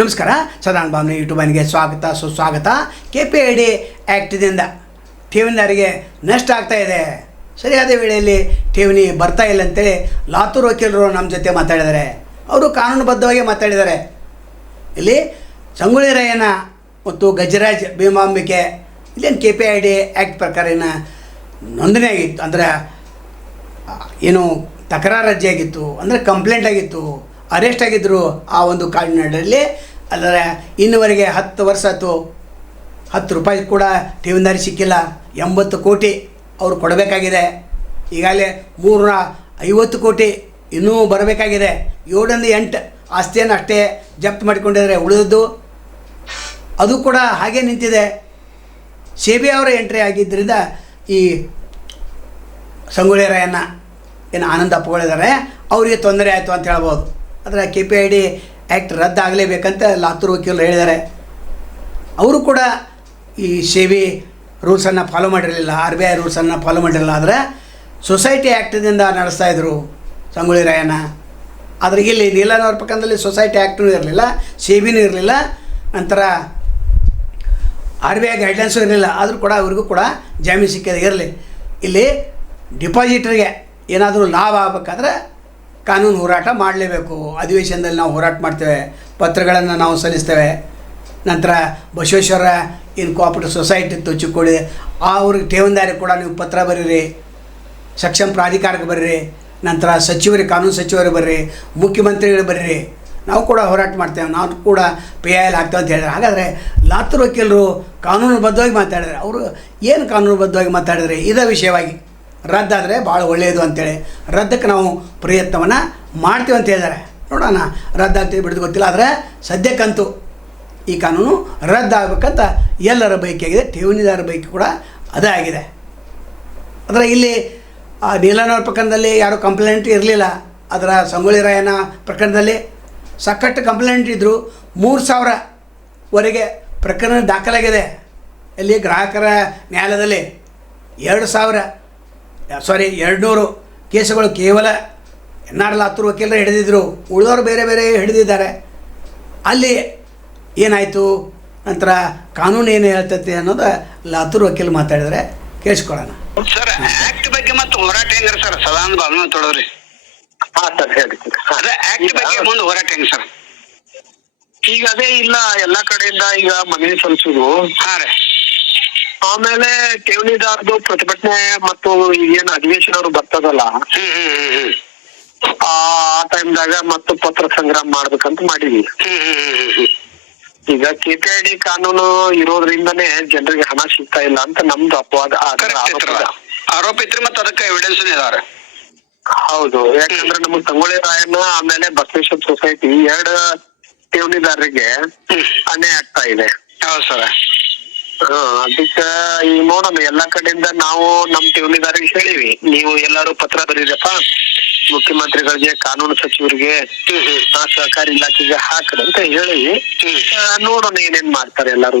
ನಮಸ್ಕಾರ. ಸದಾನಂದ ಭಾವನೆ ಯೂಟ್ಯೂಬನಿಗೆ ಸ್ವಾಗತ ಸುಸ್ವಾಗತ. KPID ಆ್ಯಕ್ಟ್ದಿಂದ ಠೇವಣಿದಾರರಿಗೆ ನಷ್ಟ ಆಗ್ತಾ ಇದೆ, ಸರಿಯಾದ ವೇಳೆಯಲ್ಲಿ ಠೇವಣಿ ಬರ್ತಾ ಇಲ್ಲ ಅಂತೇಳಿ ಲಾತೂರ್ ವಕೀಲರು ನಮ್ಮ ಜೊತೆ ಮಾತಾಡಿದ್ದಾರೆ. ಅವರು ಕಾನೂನುಬದ್ಧವಾಗಿ ಮಾತಾಡಿದ್ದಾರೆ. ಇಲ್ಲಿ ಸಂಗೊಳ್ಳಿ ರಾಯಣ್ಣ ಮತ್ತು ಗಜರಾಜ್ ಭೀಮಾಂಬಿಕೆ ಇಲ್ಲೇನು KPID ಆ್ಯಕ್ಟ್ ಪ್ರಕಾರ ಏನು ನೋಂದಣಿ ಆಗಿತ್ತು, ಅಂದರೆ ಏನು ತಕರಾರು ಅರ್ಜಿ ಆಗಿತ್ತು, ಅಂದರೆ ಕಂಪ್ಲೇಂಟ್ ಆಗಿತ್ತು, ಅರೆಸ್ಟ್ ಆಗಿದ್ದರು. ಆ ಒಂದು ಕಾಡಿನಲ್ಲಿ ಅದರ ಇನ್ನುವರೆಗೆ 10 ವರ್ಷ ಆಯಿತು, 10 ರೂಪಾಯಿ ಕೂಡ ಠೇವಣಿದಾರಿ ಸಿಕ್ಕಿಲ್ಲ. 80 ಕೋಟಿ ಅವರು ಕೊಡಬೇಕಾಗಿದೆ. ಈಗಾಗಲೇ 350 ಕೋಟಿ ಇನ್ನೂ ಬರಬೇಕಾಗಿದೆ. 7 ಆಸ್ತಿಯನ್ನು ಅಷ್ಟೇ ಜಪ್ತು ಮಾಡಿಕೊಂಡಿದ್ದಾರೆ. ಉಳಿದದ್ದು ಅದು ಕೂಡ ಹಾಗೆ ನಿಂತಿದೆ. ಸೇಬಿ ಅವರ ಎಂಟ್ರಿ ಆಗಿದ್ದರಿಂದ ಈ ಸಂಗೊಳ್ಳಿ ರಾಯಣ್ಣ ಏನು ಆನಂದ ಅಪ್ಪಗಳಿದ್ದಾರೆ, ಅವರಿಗೆ ತೊಂದರೆ ಆಯಿತು ಅಂತ ಹೇಳ್ಬೋದು. ಆದರೆ KPID ಆ್ಯಕ್ಟ್ ರದ್ದಾಗಲೇಬೇಕಂತ ಲಾತೂರ್ ವಕೀಲರು ಹೇಳಿದ್ದಾರೆ. ಅವರು ಕೂಡ ಈ ಸೇಬಿ ರೂಲ್ಸನ್ನು ಫಾಲೋ ಮಾಡಿರಲಿಲ್ಲ, RBI ರೂಲ್ಸನ್ನು ಫಾಲೋ ಮಾಡಿರಲಿಲ್ಲ. ಆದರೆ ಸೊಸೈಟಿ ಆ್ಯಕ್ಟ್ದಿಂದ ನಡೆಸ್ತಾಯಿದ್ರು ಸಂಗೊಳ್ಳಿ ರಾಯಣ್ಣ. ಆದರೆ ಇಲ್ಲಿ ನೀಲನವರ ಪಕ್ಕದಲ್ಲಿ ಸೊಸೈಟಿ ಆ್ಯಕ್ಟೂ ಇರಲಿಲ್ಲ, ಸೇಬಿನೂ ಇರಲಿಲ್ಲ, ನಂತರ RBI ಗೈಡ್ಲೈನ್ಸು ಇರಲಿಲ್ಲ. ಆದರೂ ಕೂಡ ಅವ್ರಿಗೂ ಕೂಡ ಜಾಮೀನು ಸಿಕ್ಕಿದೆ. ಇರಲಿ, ಇಲ್ಲಿ ಡಿಪಾಸಿಟ್ರಿಗೆ ಏನಾದರೂ ಲಾಭ ಆಗಬೇಕಾದ್ರೆ ಕಾನೂನು ಹೋರಾಟ ಮಾಡಲೇಬೇಕು. ಅಧಿವೇಶನದಲ್ಲಿ ನಾವು ಹೋರಾಟ ಮಾಡ್ತೇವೆ, ಪತ್ರಗಳನ್ನು ನಾವು ಸಲ್ಲಿಸ್ತೇವೆ. ನಂತರ ಬಸವೇಶ್ವರ ಏನು ಕೋಆಪರೇಟಿವ್ ಸೊಸೈಟಿ ಇತ್ತು ಚಿಕ್ಕೋಡಿ, ಅವ್ರಿಗೆ ಠೇವಣಿದಾರಿ ಕೂಡ ನೀವು ಪತ್ರ ಬರೀರಿ, ಸಕ್ಷಮ ಪ್ರಾಧಿಕಾರಕ್ಕೆ ಬರ್ರಿ, ನಂತರ ಸಚಿವರಿಗೆ, ಕಾನೂನು ಸಚಿವರಿಗೆ ಬರ್ರಿ, ಮುಖ್ಯಮಂತ್ರಿಗಳಿಗೆ ಬರ್ರಿ, ನಾವು ಕೂಡ ಹೋರಾಟ ಮಾಡ್ತೇವೆ, ನಾವು ಕೂಡ PIL ಆಗ್ತೇವೆ ಅಂತ ಹೇಳಿದ್ರೆ. ಹಾಗಾದರೆ ಲಾತೂರ್ ವಕೀಲರು ಕಾನೂನುಬದ್ಧವಾಗಿ ಮಾತಾಡಿದರೆ, ಅವರು ಏನು ಕಾನೂನುಬದ್ಧವಾಗಿ ಮಾತಾಡಿದರೆ ಇದೇ ವಿಷಯವಾಗಿ ರದ್ದಾದರೆ ಭಾಳ ಒಳ್ಳೆಯದು ಅಂತೇಳಿ ರದ್ದಕ್ಕೆ ನಾವು ಪ್ರಯತ್ನವನ್ನು ಮಾಡ್ತೀವಿ ಅಂತ ಹೇಳಿದ್ದಾರೆ. ನೋಡೋಣ ರದ್ದಾಗ್ತೀವಿ ಬಿಡೋದು ಗೊತ್ತಿಲ್ಲ. ಆದರೆ ಸದ್ಯಕ್ಕಂತೂ ಈ ಕಾನೂನು ರದ್ದಾಗಬೇಕಂತ ಎಲ್ಲರ ಬಯಕೆಯಾಗಿದೆ, ಠೇವಣಿದಾರ ಬಯಕೆ ಕೂಡ ಅದೇ ಆಗಿದೆ. ಆದರೆ ಇಲ್ಲಿ ನೀಲನವರ ಪ್ರಕರಣದಲ್ಲಿ ಯಾರೂ ಕಂಪ್ಲೇಂಟ್ ಇರಲಿಲ್ಲ. ಅದರ ಸಂಗೊಳ್ಳಿ ರಾಯಣ್ಣ ಪ್ರಕರಣದಲ್ಲಿ ಸಾಕಷ್ಟು ಕಂಪ್ಲೇಂಟ್ ಇದ್ದರು. 3000ವರೆಗೆ ಪ್ರಕರಣ ದಾಖಲಾಗಿದೆ. ಇಲ್ಲಿ ಗ್ರಾಹಕರ ನ್ಯಾಯಾಲಯದಲ್ಲಿ 200 ಕೇಸುಗಳು ಕೇವಲ NR ಲಾತೂರ್ ವಕೀಲರು ಹಿಡಿದಿದ್ದರು, ಉಳಿದವರು ಬೇರೆ ಬೇರೆ ಹಿಡಿದಿದ್ದಾರೆ. ಅಲ್ಲಿ ಏನಾಯಿತು, ನಂತರ ಕಾನೂನು ಏನು ಹೇಳ್ತೈತೆ ಅನ್ನೋದು ಲಾತೂರ್ ವಕೀಲರು ಮಾತಾಡಿದರೆ ಕೇಳಿಸ್ಕೊಳ್ಳೋಣ. ಸರ್, ಆಕ್ಟ್ ಬಗ್ಗೆ ಮತ್ತು ಹೋರಾಟ ಹೆಂಗ್ರಿ ಸರ್? ಸದಾನಂದ ಭಾವನೆ ತೊಡದ್ರಿ. ಸರ್ ಹೇಳಿ. ಅದೇ ಆಕ್ಟ್ ಬಗ್ಗೆ ಮುಂದೆ ಹೋರಾಟ ಹೆಂಗ್ ಸರ್? ಈಗ ಅದೇ ಇಲ್ಲ, ಎಲ್ಲಾ ಕಡೆಯಿಂದ ಈಗ ಮನವಿ ಸಲ್ಲಿಸುದು, ಆಮೇಲೆ ಠೇವಣಿದಾರದು ಪ್ರತಿಭಟನೆ ಮತ್ತು ಈಗೇನು ಅಧಿವೇಶನ ಬರ್ತದಲ್ಲ ಆ ಟೈಮ್ದಾಗ ಮತ್ತು ಪತ್ರ ಸಂಗ್ರಹ ಮಾಡ್ಬೇಕಂತ ಮಾಡಿದ್ವಿ. ಈಗ KPID ಕಾನೂನು ಇರೋದ್ರಿಂದನೇ ಜನರಿಗೆ ಹಣ ಸಿಗ್ತಾ ಇಲ್ಲ ಅಂತ ನಮ್ದು ಅಪವಾದ, ಆರೋಪ ಇತ್ರಿ. ಮತ್ತೆ ಅದಕ್ಕೆ ಎವಿಡೆನ್ಸ್ ಇದಾರೆ. ಹೌದು, ಯಾಕಂದ್ರೆ ನಮಗ್ ಸಂಗೊಳ್ಳಿ ರಾಯಣ್ಣ ಆಮೇಲೆ ಬಸವೇಶ್ವರ ಸೊಸೈಟಿ 2 ಠೇವಣಿದಾರರಿಗೆ ಅನ್ಯಾಯ ಆಗ್ತಾ ಇದೆ. ಹೌದು ಸರ್. ಅದಕ್ಕೆ ಈಗ ನೋಡೋಣ, ಎಲ್ಲಾ ಕಡೆಯಿಂದ ನಾವು ನಮ್ ಠೇವಣಿದಾರಿಗೆ ಹೇಳಿವಿ, ನೀವು ಎಲ್ಲಾರು ಪತ್ರ ಬರೀರಪ್ಪ ಮುಖ್ಯಮಂತ್ರಿಗಳಿಗೆ, ಕಾನೂನು ಸಚಿವರಿಗೆ, ಸಹಕಾರಿ ಇಲಾಖೆಗೆ ಹಾಕ್ರಿ ಅಂತ ಹೇಳಿವಿ. ನೋಡೋಣ ಏನೇನ್ ಮಾಡ್ತಾರೆ ಎಲ್ಲಾರು.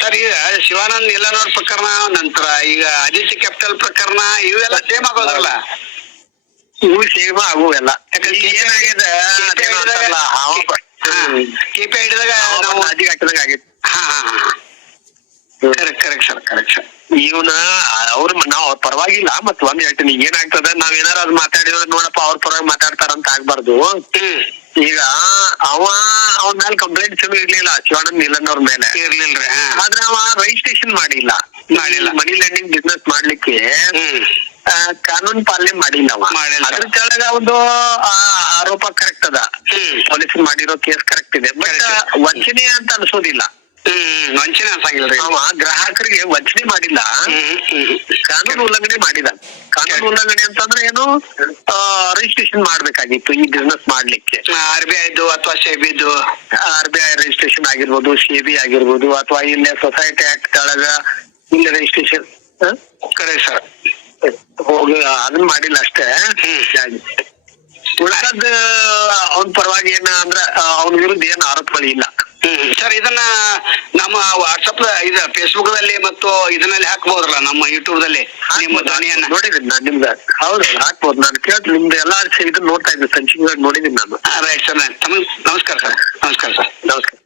ಸರ್, ಈಗ ಶಿವಾನಂದ್ ನೀಲನವರ ಪ್ರಕರಣ, ನಂತರ ಈಗ ಆದಿತ್ಯ ಕ್ಯಾಪಿಟಲ್ ಪ್ರಕರಣ, ಇವೆಲ್ಲ ಸೇಮ್ ಆಗೋದಲ್ಲ? ಇವು ಸೇಮ್ ಆಗುವೆಲ್ಲ. ಏನಾಗಿದೆ KPIDದಾಗ ನಾವು ಅದಿ ಹಾಕಿದಾಗ ಆಗಿತ್ತು. Correct sir. ಇವನ ನಾವ್ ಅವ್ರ ಪರವಾಗಿಲ್ಲ. ಮತ್ ಒಂದ್ ಹೇಳ್ತೀನಿ, ಏನಾಗ್ತದ, ನಾವ್ ಏನಾರ ಅದ್ ಮಾತಾಡಿದ್ರೆ ನೋಡಪ್ಪ ಅವ್ರ ಪರವಾಗಿ ಮಾತಾಡ್ತಾರಂತ ಆಗ್ಬಾರ್ದು. ಈಗ ಅವನ ಮೇಲೆ ಕಂಪ್ಲೇಂಟ್ಸ್ ಇರ್ಲಿಲ್ಲ, ಶಿವಾನಂದ್ ನೀಲನವ್ರ ಮೇಲೆ ಇರ್ಲಿಲ್ರಿ. ಆದ್ರೆ ಅವ ರಿಜಿಸ್ಟ್ರೇಷನ್ ಮಾಡಿಲ್ಲ. ಮನಿ ಲ್ಯಾಂಡಿಂಗ್ ಬಿಸ್ನೆಸ್ ಮಾಡ್ಲಿಕ್ಕೆ ಕಾನೂನು ಪಾಲನೆ ಮಾಡಿಲ್ಲ ಅವ. ಅದ್ರ ಕೆಳಗ ಒಂದು ಆರೋಪ ಕರೆಕ್ಟ್ ಅದ, ಪೊಲೀಸ್ ಮಾಡಿರೋ ಕೇಸ್ ಕರೆಕ್ಟ್ ಇದೆ. ಬಟ್ ವಂಚನೆ ಅಂತ ಅನ್ಸೋದಿಲ್ಲ. ವಂಚನೆ ಅನ್ಸಂಗಿಲ್ರಿ. ಅವ ಗ್ರಾಹಕರಿಗೆ ವಂಚನೆ ಮಾಡಿಲ್ಲ, ಕಾನೂನು ಉಲ್ಲಂಘನೆ ಮಾಡಿದ. ಕಾನೂನು ಉಲ್ಲಂಘನೆ ಅಂತಂದ್ರೆ ಏನು, ರಿಜಿಸ್ಟ್ರೇಷನ್ ಮಾಡ್ಬೇಕಾಗಿತ್ತು ಈ ಬಿಸ್ನೆಸ್ ಮಾಡ್ಲಿಕ್ಕೆ. RBI ಅಥವಾ ಸೇಬಿದು, RBI ರಿಜಿಸ್ಟ್ರೇಷನ್ ಆಗಿರ್ಬೋದು, ಸೇಬಿ ಆಗಿರ್ಬೋದು, ಅಥವಾ ಇಲ್ಲೇ ಸೊಸೈಟಿ ಆಕ್ಟ್ ಕೆಳಗ ಇಲ್ಲಿ ರಿಜಿಸ್ಟ್ರೇಷನ್. Correct sir. ಹೋಗಿ ಅದನ್ನ ಮಾಡಿಲ್ಲ ಅಷ್ಟೇ. ಉಳಿದ ಅವನ ಪರವಾಗಿ ಏನ ಅಂದ್ರ ಅವನ ವಿರುದ್ಧ ಏನ್ ಆರೋಪಗಳು ಇಲ್ಲ. ಸರ್ ಇದನ್ನ ನಮ್ಮ ವಾಟ್ಸಪ್ ಇದು ಫೇಸ್ಬುಕ್ ದಲ್ಲಿ ಮತ್ತು ಇದರಲ್ಲಿ ಹಾಕ್ಬೋದ್ರಲ್ಲ ನಮ್ಮ ಯೂಟ್ಯೂಬ್ ದಲ್ಲಿ ನಿಮ್ಮ ಧ್ವನಿಯನ್ನ ನೋಡಿದೀನಿ ನಾನು ನಿಮ್ದ. ಹೌದು ಹಾಕ್ಬೋದು. ನಾನು ಕೇಳ್ತೀನಿ ನಿಮ್ದು ಎಲ್ಲಾ ಇದನ್ನ ನೋಡ್ತಾ ಇದ್ದೀನಿ, ಸಂಚಿಕೆ ನೋಡಿದೀನಿ ನಾನು. Right sir. ನಮಸ್ಕಾರ ಸರ್. ನಮಸ್ಕಾರ ಸರ್. ನಮಸ್ಕಾರ.